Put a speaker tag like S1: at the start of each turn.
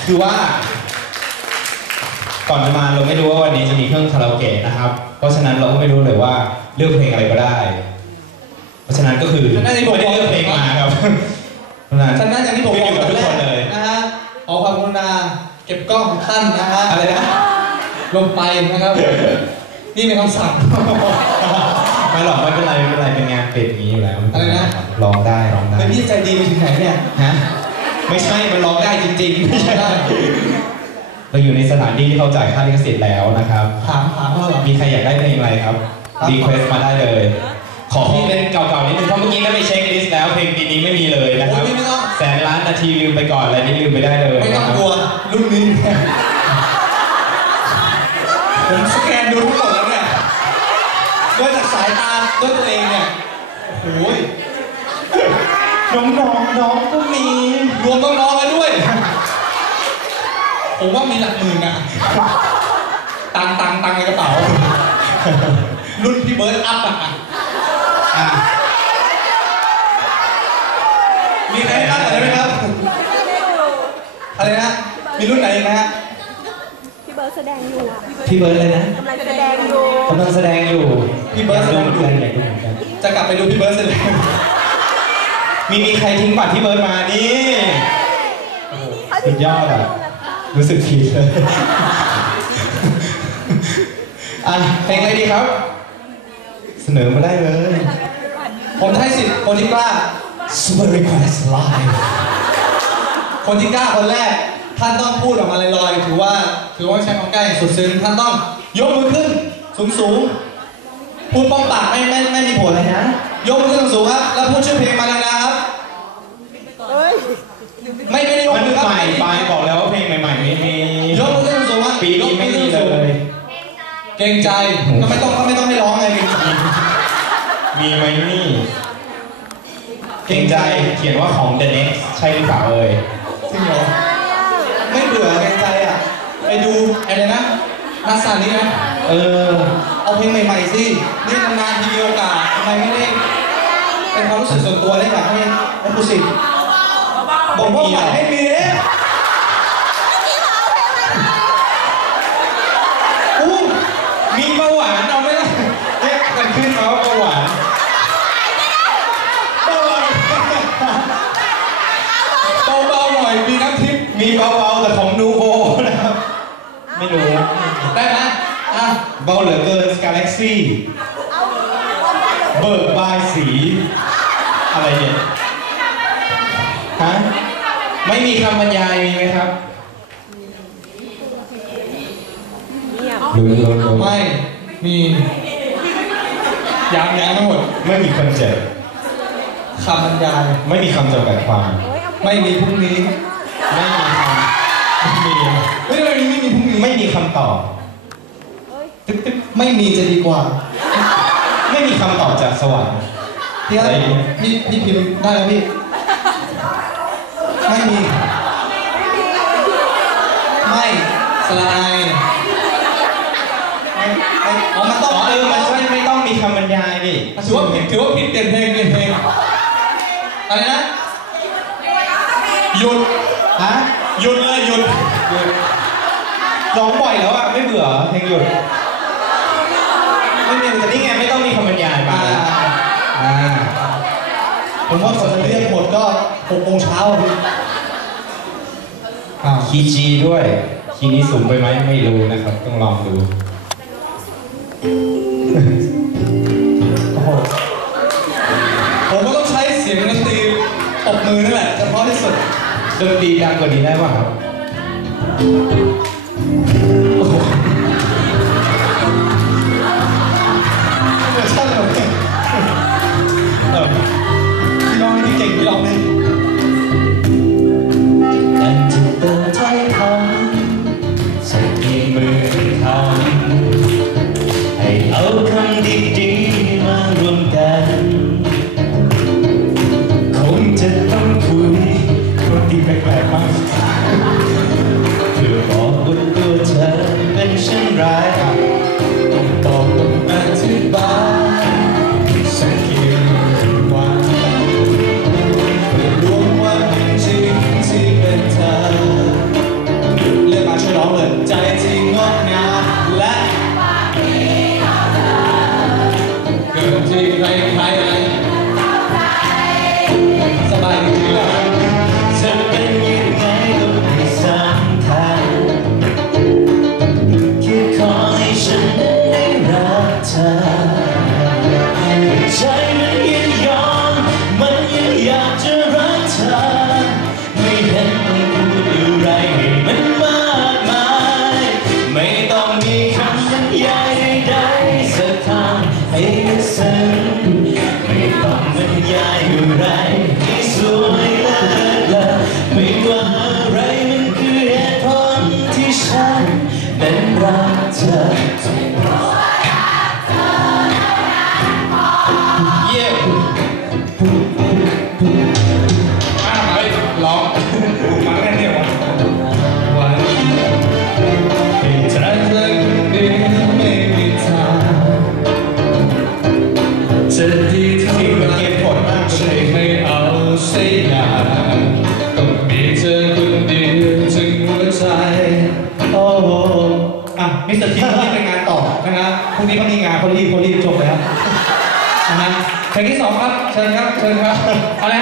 S1: คือว่าก่อนจะมาเราไม่รู้ว่าวันนี้จะมีเครื่องคาราโอเกะนะครับเพราะฉะนั้นเราก็ไม่รู้เลยว่าเลือกเพลงอะไรก็ได้เพราะฉะนั้นก็คือไม่ได้เลือกเพลงมาครับ
S2: ฉะนั้นอย่างที่ผมบอก
S1: ทุกคนเลย
S2: นะฮะขอความกรุณาเก็บกล้องของท่านนะฮะ
S1: อะไรนะ
S2: ลงไปนะครับนี่เป็นคำสั่ง
S1: ไม่หรอกไม่เป็นไรเป็นงานเปิดอย่างนี้อยู่แล้ว
S2: อะไรนะ
S1: ร้องได้
S2: เป็นพี่ใจดีไปถึงไหนเนี่ย
S1: ฮะไม่ใช่มันร้องได้จริงๆไม่ใช่เราอยู่ในสถานที่ที่เขาจ่ายค่าลิขสิทธิ์แล้วนะครับ
S2: ถามเขาเหรอ
S1: มีใครอยากได้เพลงอะไรครับรีเควสต์มาได้เลยขอที่เป็นเก่าๆนิดนึงเพราะเมื่อกี้ก็ไปเช็คลิสต์แล้วเพลงปีนี้ไม่มีเลยนะครับแสนล้านนาทีลืมไปก่อนอะไรนี่ลืมไปได้เลย
S2: ไม่ต้องกลัวรุ่นนี้ผมสแกนดูทั้งหมดแล้วเนี่ยด้วยจากสายตาด้วยตัวเองเนี่ยโอ้ย
S1: น้องก็มี
S2: รวมน้องๆมาด้วยผมว่ามีหลักหมื่นอะตังในกระเป๋ารุ่นพี่เบิร์ดอัพอะมีใครอัพอะไรไหมครับอะไรนะมีรุ่นไหนไหมฮะ
S3: พี่เบิร์ดแสดงอยู่อะ
S1: พี่เบิร์ดเลยนะ
S3: กำลังแสดงอยู่
S2: พี่เบิร์ดแสดงอยู่จะกลับไปดูพี่เบิร์ดแสดง
S1: มีใครทิ้งบัตรพี่เบิร์ดมานี่สุดยอดอะรู้สึกผิดเลยเพลงอะไรดีครับเสนอมาได้เลย
S2: ผมให้สิทธิ์คนที่กล้า
S1: Super Request Live
S2: คนที่กล้าคนแรกท่านต้องพูดออกมาลอยๆถือว่าใช้ความกล้าอย่างสุดซึ้งท่านต้องยกมือขึ้นสูงพูดป้องปากไม่มีผลเลยนะยกมือขึ้นสูงครับแล้วพูดชื่อเพลงมาดังๆครับไม่ได้ยกมือครับ
S1: ใหม่ไปบอกแล้วว่าเพลงใหม่ๆไม่มี
S2: ยกมือขึ้นสูงว่า
S1: ปีนี้ไม่มีเลย
S2: เกรงใจก็ไม่ต้องให้ร้องไง
S1: มีไหมนี่เกรงใจเขียนว่าของ The Next ใช่หรือเปล่าเอ่ย
S2: จริงเหรอไม่เบื่อเกรงใจอ่ะไปดูอะไรนะนักสานนี้นะเอาเพลงใหม่ๆสินี่นานๆทีมีโอกาสทำไมไม่ได้เป็นความรู้สึกส่วนตัวได้อยากให้ผู้สิทธิ์บอกว่าใหม่ให้มี
S1: มีเบาหวานเอาไหมล่ะเรียกกันขึ้นมาว่าเบาหวาน
S2: เบาๆหน่อยมีน้ำทิพย์
S1: มีเบาๆแต่ของนูโบนะครับไม่รู้
S2: ได้ไหม
S1: เบาเหลือเกิน Galaxy เบิกบายสีอะไรเนี่ยฮะไม่มีคำบรรยายมีไหมครับ
S2: ไม่มียังทั้งหมด
S1: ไม่มีคอนเซ็ปต์
S2: คำบรรยาย
S1: ไม่มีคำจำกัดความ
S2: ไม่มีพรุ่งนี้
S1: ไม่มีคำมี
S2: ไม่ได้ไม่มีพรุ่งนี้
S1: ไม่มีคำตอบ
S2: ไม่มีจะดีกว่า
S1: ไม่มีคำตอบจากสวรรค์
S2: พี่พิมพ์ได้แล้วพี่ไม่มีไม่สลาย
S1: มันต้องมันไม่ต้องมีคำบรรยายดิ
S2: ถือว่าผิดเปลี่ยนเพลงอะไรนะหยุดหยุดเลยหยุด
S1: ร้องบ่อยแล้วอ่ะไม่เบื่อเพลงหยุดไม่มีแต่นี่ไงไม่ต้องมีคำบรรยายมา
S2: ผมว่าคนจะเรียกหมดก็6 โมงเช้าพี่
S1: คีย์จีด้วยคีย์นี้สูงไปไหมไม่รู้นะครับต้องลองดู
S2: ผมก็ต้องใช้เสียงดนตรีตบมือนั่นแหละเฉพาะที่สุด
S1: ดนตรีดังกว่านี้ได้ป่ะครับ
S2: ช่างเลยพี่ลองนี่เก่งพี่ลองนี่
S1: ดันจะเติมใจทำใส่กี่มือทำให้เอาคำดีๆมารวมกันคงจะต้องคุยคนที่แปลกๆมากเพื่อบอก
S2: สัญญาต้องมีเธอคนเดียวถึงหัวใจโอ้โหอ่ะมิสเตอร์ทีมเขารีบไปงานต่อนะครับพรุ่งนี้เขามีงานเขารีบจบแล้วนะฮะเพลงที่ 2ครับเชิญครับเอาเลย